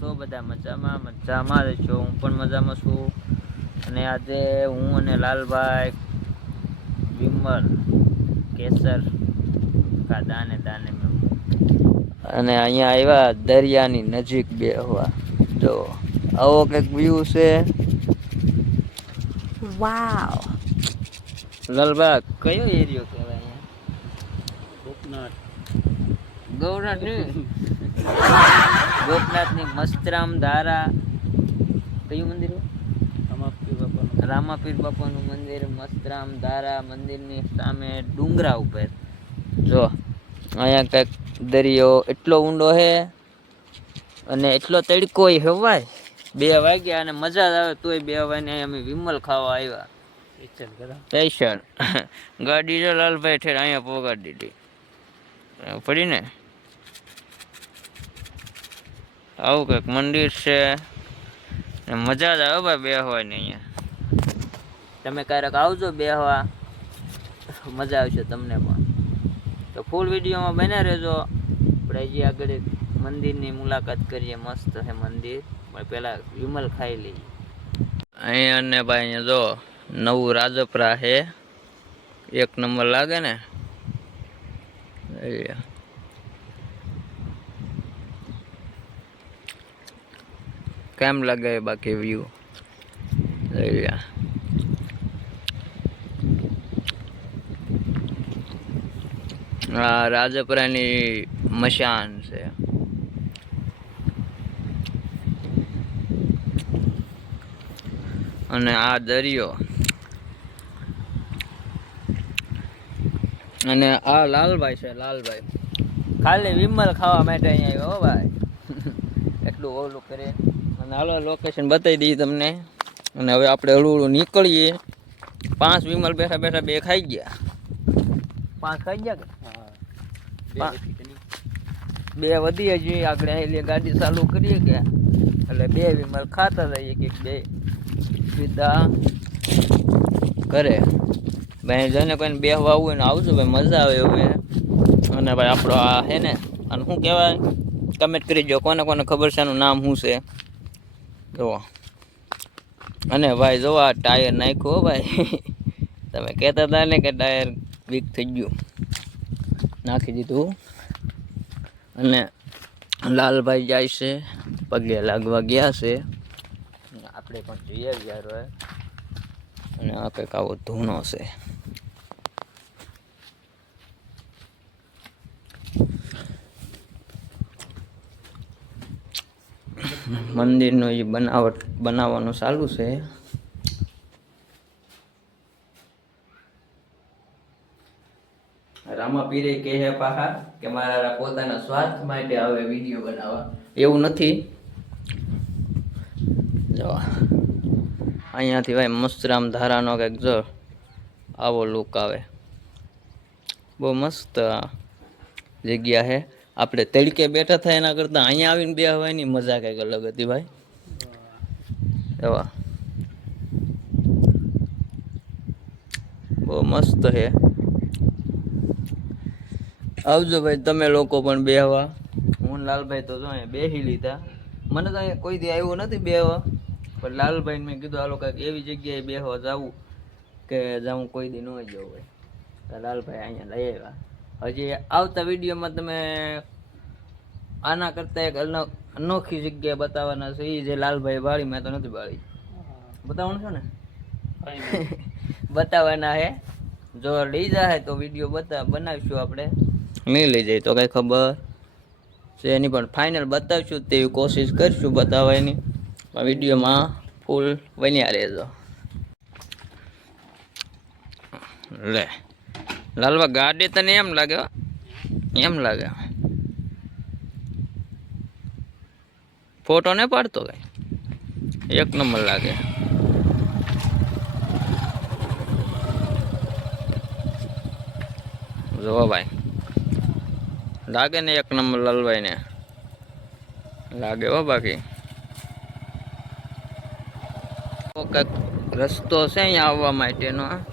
છો બધા મજામાં મજામાં જ છો હું પણ મજામાં છું. અને આજે હું અને લાલભાઈ વિમલ કેસર કા દાને દાને મેં. અને અહીંયા આવ્યા દરિયાની નજીક બેહવા. જો આવો કંઈક વ્યૂ છે. વાવ લાલભાઈ કયો એરિયો કહેવાય અહીંયા? ગૌરાટ ગૌરવ ગોપનાથની મસ્તરામ ધારા. કયું મંદિર? રામાપીર બાપાનું મંદિર મસ્તરામ ધારા મંદિરની સામે ડુંગરા ઉપર. જો અહીંયા કંઈક દરિયો એટલો ઊંડો છે અને એટલો તડકો હવાય. બે વાગ્યા અને મજા જ આવે તોય બે વાગ્યા અમે વિમલ ખાવા આવ્યા. સ્ટેશન. ગાડી જો લાલભાઈ ઠેર અહીંયા પોગાડી દીધી પડી ને? આવું કંઈક મંદિર છે. મજા જ આવે ભાઈ બેહવાની અહીંયા. તમે ક્યારેક આવજો બેહવા. મજા આવશે તમને પણ. તો ફૂલ વિડીયોમાં બન્યા રહેજો. આપણે હજી આગળ મંદિરની મુલાકાત કરીએ. મસ્ત છે મંદિર. પણ પહેલાં વિમલ ખાઈ લઈએ. અહીંયા ને ભાઈ અહીંયા જો નવું રાજપરા છે એક નંબર લાગે ને? અહીંયા. કેમ લાગે બાકી વ્યૂ અહીંયા. આ રાજપરાની મશાન છે. અને આ દરિયો. અને આ લાલભાઈ છે, લાલભાઈ. ખાલી વિમલ ખાવા માટે અહીંયા આવ્યો ભાઈ. એટલું ઓલું કરે અને હાલો લોકેશન બતાવી દઈએ તમને. અને હવે આપણે હળવું હળવું નીકળીએ. પાંચ વિમલ બેઠા બેઠા બે ખાઈ ગયા. પાંચ ખાઈ ગયા બે વધી હજી આપણે એટલે ગાડી ચાલુ કરીએ કે એટલે બે વિમલ ખાતા રહીએ કે બે સીધા કરે ભાઈ જને કોઈને બેહવા આવું હોય ને આવજો ભાઈ મજા આવે એવું અને ભાઈ આપણો આ છે ને અને શું કહેવાય? કમેન્ટ કરી જો કોને કોને ખબર છે એનું નામ શું છે? જુઓ અને ભાઈ જુઓ આ ટાયર નાખ્યું ભાઈ, તમે કહેતા હતા ને કે ટાયર વીક થઈ ગયું. નાખી દીધું. અને લાલભાઈ જાય છે, પગે લાગવા ગયા છે. આપણે પણ જઈએ હવે અને આ કંઈક આવો ધૂણો છે. મંદિરનું એ બનાવટ બનાવવાનું ચાલુ છે. રામાપીરે કહે પાછા કે મારા પોતાના સ્વાર્થ માટે હવે વીડિયો બનાવવા. એવું નથી. જો અહીંયાથી ભાઈ મસ્તરામ ધારાનો કંઈક જો આવો લુક આવે. બહુ મસ્ત જગ્યા છે આપણે તડકે બેઠા થાય એના કરતાં અહીંયા આવીને બે હવાની મજા કંઈક અલગ હતી ભાઈ. એવા. બહુ મસ્ત છે આવજો ભાઈ, તમે લોકો પણ બેહવા. હું લાલભાઈ તો જો બેસી લીધા. મને તો અહીંયા કોઈ દી આવ્યું નથી બેહવા. પણ લાલભાઈને મેં કીધું, હાલો કાંઈક એવી જગ્યાએ બેહવા જાવું કે જાઉં કોઈ દી ન જવું હોય લાલભાઈ અહીંયા લઈ આવ્યા. હજી આવતા વિડીયોમાં તમે આના કરતાં એક અનો- અનોખી જગ્યા બતાવવાના છે. એ જે લાલભાઈ બાળી મેં તો નથી બાળી બતાવવાનું છે ને? બતાવવાના હે. જો લઈ જાય તો વીડિયો બતા બનાવીશું આપણે. નહીં લઈ જાય તો કઈ ખબર. છે એની પણ ફાઇનલ બતાવશું તેવી કોશિશ કરીશું બતાવવાની. વિડીયોમાં ફૂલ બન્યા રહેજો. લે. લાલવા ગાડી તને એમ લાગે એમ લાગે. ફોટો ને પાડતો કઈ એક નંબર લાગે. જો ભાઈ. લાગે ને એક નંબર લાલભાઈ ને. લાગે હો બાકી. કંઈક રસ્તો છે અહીંયા આવવા માટેનો